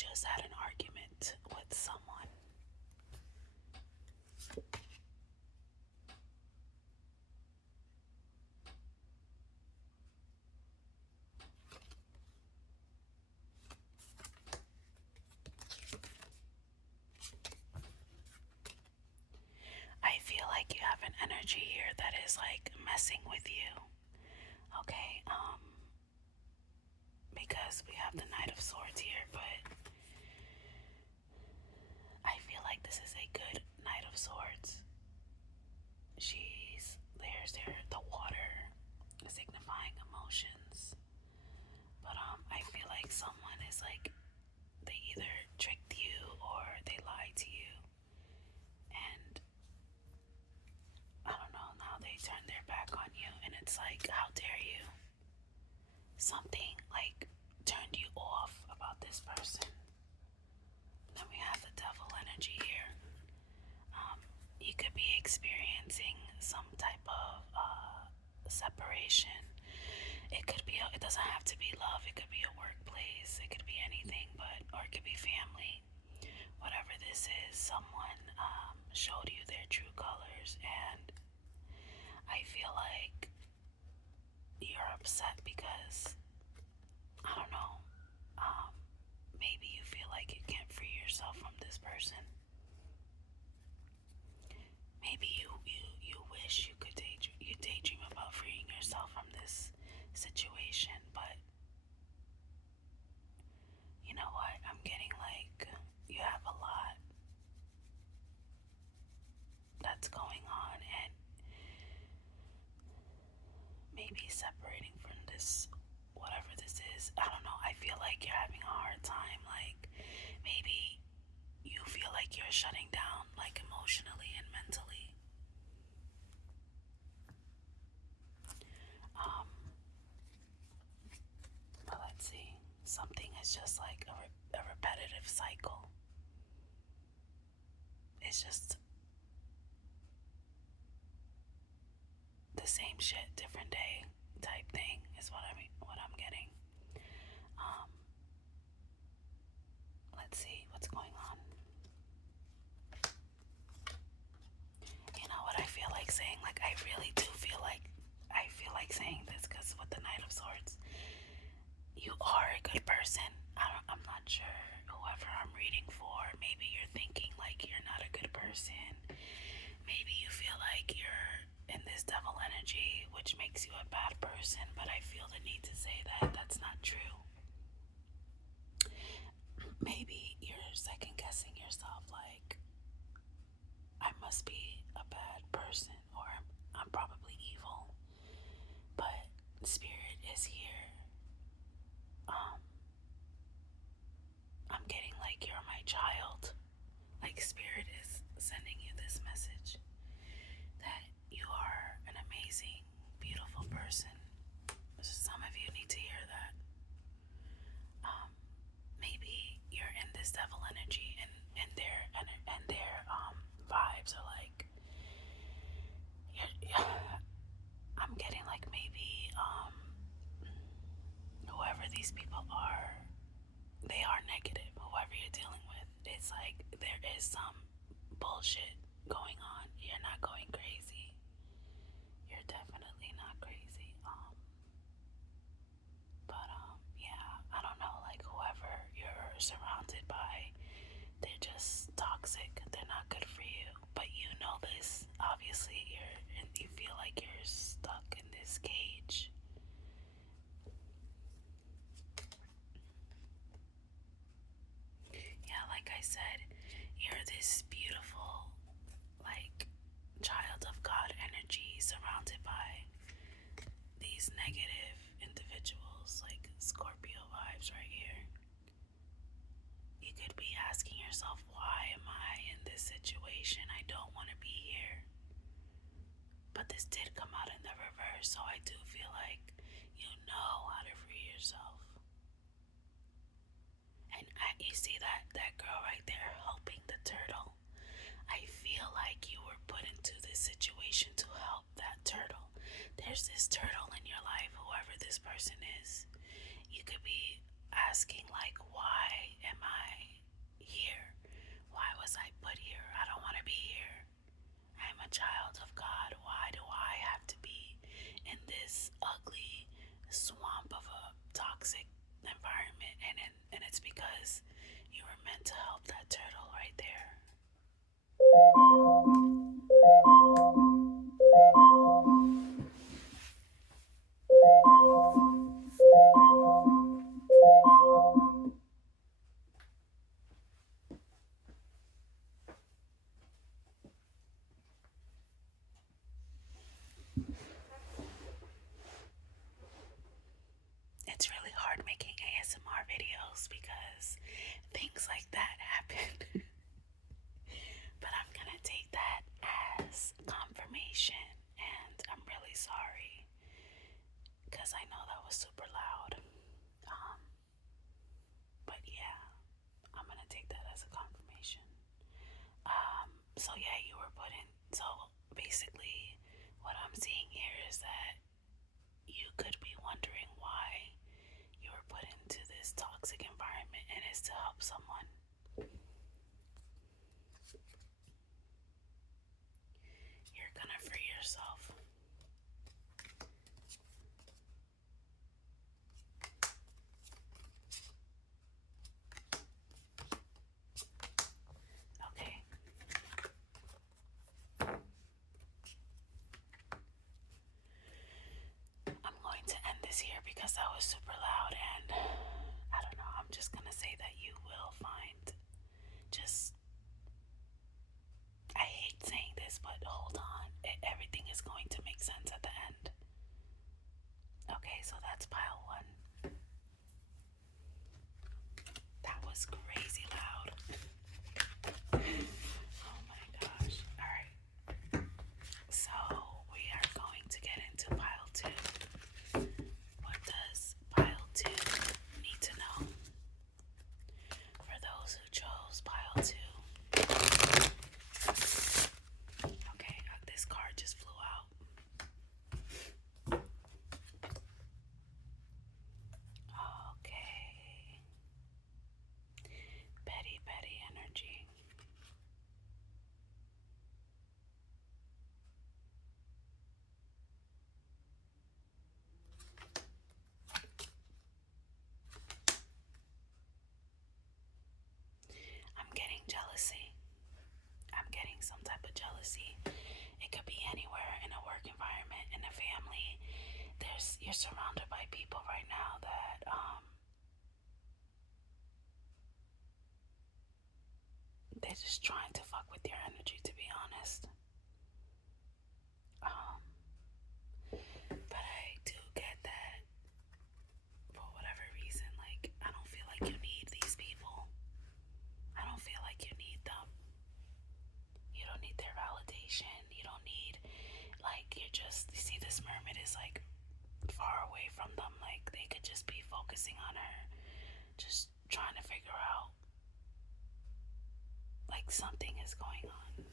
just had an argument with someone. I feel like you have an energy here that is like messing with you. Okay, because we have the Knight of Swords here, but I feel like this is a good Knight of Swords. There's the water signifying emotions. But I feel like someone is like they either tricked you or they lied to you. And I don't know, now they turn their back on you and it's like, how dare you? Something like turned you off about this person. Then we have the devil energy here. You could be experiencing some type of separation. It doesn't have to be love, it could be a workplace, it could be anything, or it could be family. Whatever this is, someone showed you their true colors, and I feel like you're upset because, I don't know, maybe you feel like you can't free yourself from this person. Maybe you wish you daydream about freeing yourself from this situation, but you know what? I'm getting like you have a lot that's going on, and maybe separating from this, whatever this is, I don't know. I feel like you're having a hard time. Like maybe you feel like you're shutting down, like emotionally and mentally. Um, but let's see. Something is just like a repetitive cycle. It's just the same shit, different day type thing is what I'm getting. Um, let's see what's going on. You know what I feel like saying? Like I really do feel like saying this because with the Knight of Swords, you are a good person. I'm not sure whoever I'm reading for. Maybe you're thinking like you're not a good person. Maybe you feel like you're in this devil energy, which makes you a bad person, but I feel the need to say that that's not true. Maybe you're second guessing yourself, like, I must be a bad person, or I'm probably evil, but spirit is here. I'm getting like you're my child. Like spirit is sending you this message that you are an amazing, beautiful person. Some of you need to hear that. Maybe you're in this devil energy, and their vibes are like I'm getting like maybe whoever these people are, they are negative. Whoever you're dealing with, it's like there is some bullshit going on. You're not going crazy. You're definitely not crazy. But yeah, I don't know, like whoever you're surrounded by, they're just toxic. They're not good for you. But you know this. Obviously, you feel like you're stuck in this cage. Yeah, like I said, you're this beautiful, like, child of God energy surrounded by these negative individuals, like Scorpio vibes right here. You could be asking yourself, why am I in this situation? I don't want to be here. But this did come out in the reverse, so I do feel like you know how to free yourself. And you see that girl right there helping the turtle. I feel like you were put into this situation to help that turtle. There's this turtle in your life, whoever this person is. You could be asking like, why am I it's because you were meant to help that turtle right there. It's really hard making ASMR videos because things like that happen. But I'm gonna take that as confirmation, and I'm really sorry because I know that was super loud. Um, but yeah, I'm gonna take that as a confirmation. So yeah, you were put in. So basically, what I'm seeing here is that you could be wondering why you were put into this toxic environment, and it's to help someone. You're gonna free yourself. Okay. I'm going to end this here because that was super loud, and I don't know, I'm just gonna say that you will find just, I hate saying this, but hold on, everything is going to make sense at the end. Okay, so that's pile one. That was crazy loud. Oh my gosh. Alright, so we are going to get into pile two. What does pile two need to know? For those who chose pile two. Okay, this card just flew out. Okay. Petty, petty energy. I'm getting jealousy. I'm getting some type of jealousy. It could be anywhere, in a work environment, in a family. You're surrounded by people right now that they're just trying to fuck with your energy, to be honest. Um, but I do get that for whatever reason, like, I don't feel like you need these people. I don't feel like you need them. You don't need their validation. You don't need, like, you see, this mermaid is like far away from them. Like, they could just be focusing on her, just trying to figure out, like, something is going on.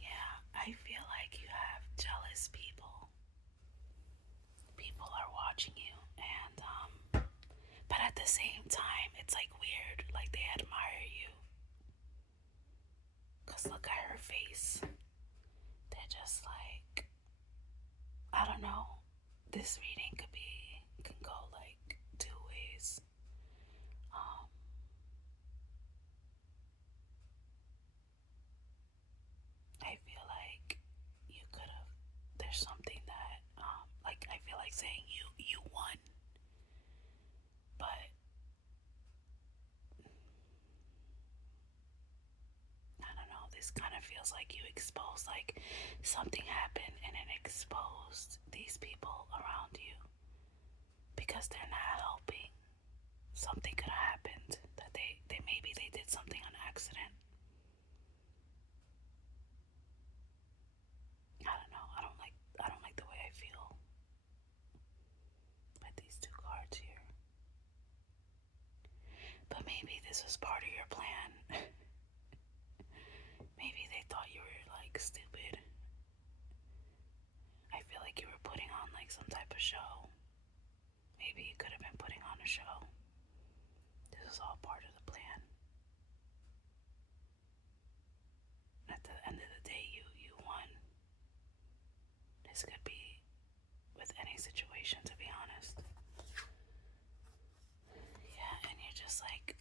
Yeah, I feel like you have jealous people. People are watching you, and but at the same time, it's like weird, like they admire you. Cause look at her face. They're just like, I don't know. This reading can go like two ways. Um, I feel like you could have. There's something that, like, I feel like saying you won, but I don't know. This kind of feels like you exposed, like something happened and it exposed these people around you because they're not helping. Something could have happened that they maybe they did something on accident. I don't know. I don't like the way I feel with these two cards here. But maybe this was part of your plan. Maybe they thought you were like stupid. I feel like you were putting on like some type of show. Maybe you could have been putting on a show. This is all part of the plan. At the end of the day, you won. This could be with any funny situation, to be honest. Yeah, and you're just like,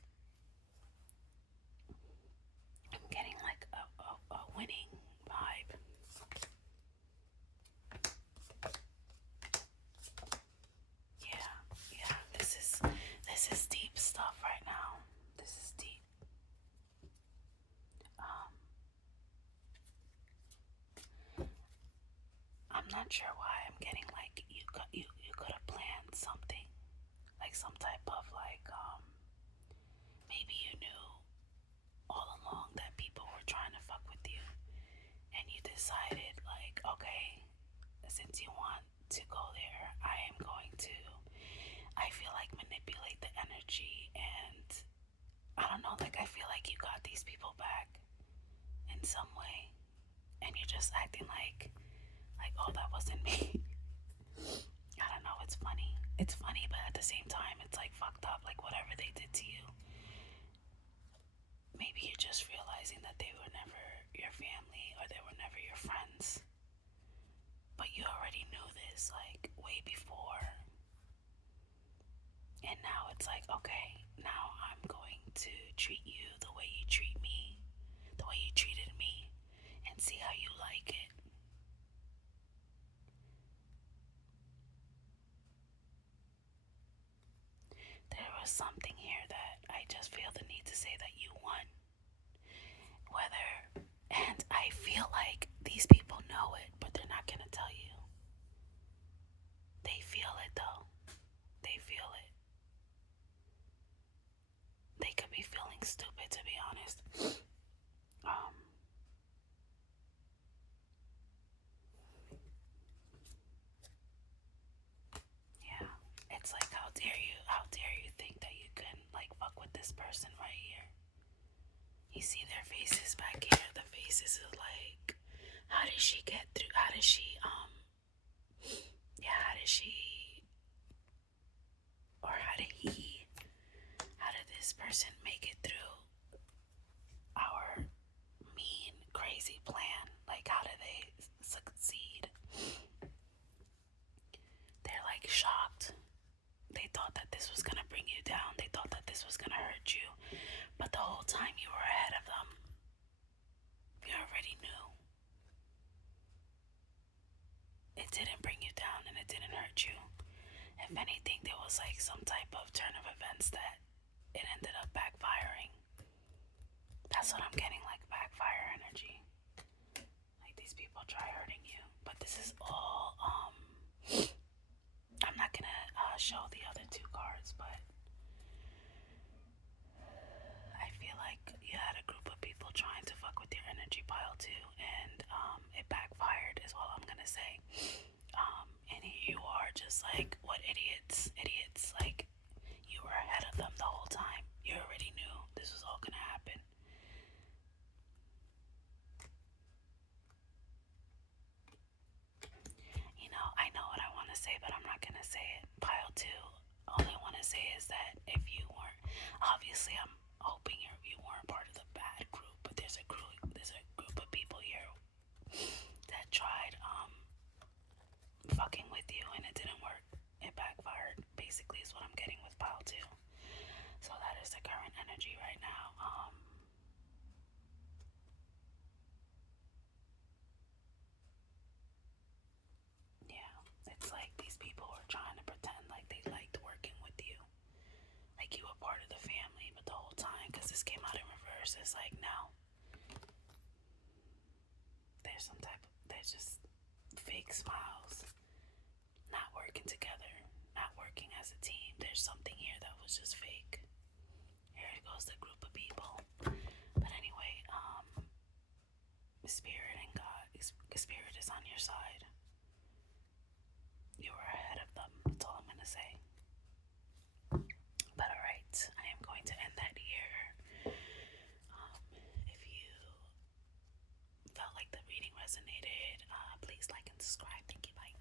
I'm getting like a winning vibe. Yeah, yeah, this is deep stuff right now. This is deep. Um, I'm not sure why I'm getting like you could have planned something, like some type of like maybe you knew all along that people were trying to fuck with you, and you decided like, okay, since you want to go there, I am going to, I feel like, manipulate the energy, and I don't know, like I feel like you got these people back in some way, and you're just acting like, oh, that wasn't me. I don't know, it's funny. It's funny, but at the same time, it's like fucked up. Like whatever they did to you, maybe you're just realizing that they were never your family or they were never your friends. But you already knew this like way before. And now it's like, okay, now I'm going to treat you the way you treat me, the way you treated me, and see how you like it. There was something here that I just feel the need to say that you won. And I feel like these people know it, but they're not gonna tell you. They feel it though. They feel it. They could be feeling stupid, to be honest. Um, yeah. It's like, how dare you think that you can like fuck with this person right here? You see their faces back here. The faces is like, how did she get through? How did she, how did she, or how did this person make it through our mean, crazy plan? Like, how did they succeed? They're like shocked. They thought that this was gonna bring you down. They thought that this was gonna hurt you. But the whole time you were ahead of them. You already knew. It didn't bring you down and it didn't hurt you. If anything, there was like some type of turn of events that it ended up backfiring. That's what I'm getting, like backfire energy. Like these people try hurting you. But this is all, I'm not gonna show the other two cards, but I feel like you had a group of people trying to fuck with your energy pile too, and it backfired is all I'm gonna say. And here you are just like, what idiots, like you were ahead of them the whole time. You already knew this was all gonna happen. You know, I know what I want to say, but I'm not gonna say it. Pile two, all I want to say is that if you weren't, obviously I'm hoping you weren't part of the bad group, but there's a group of people here that tried fucking with you and it didn't work. It backfired, basically, is what I'm getting with pile two. So that is the current energy right now. Yeah, it's like these people were trying to pretend like they liked working with you, like you were part of the family, but the whole time, because this came out in reverse, it's like, no, there's just fake smiles, not working together, not working as a team. There's something here that was just fake. Here it goes, the group of people. But anyway, Spirit and God, Spirit is on your side. You were ahead of them. That's all I'm gonna say. But alright, I am going to end that here. If you felt like the reading resonated, please like and subscribe. Thank you. Bye.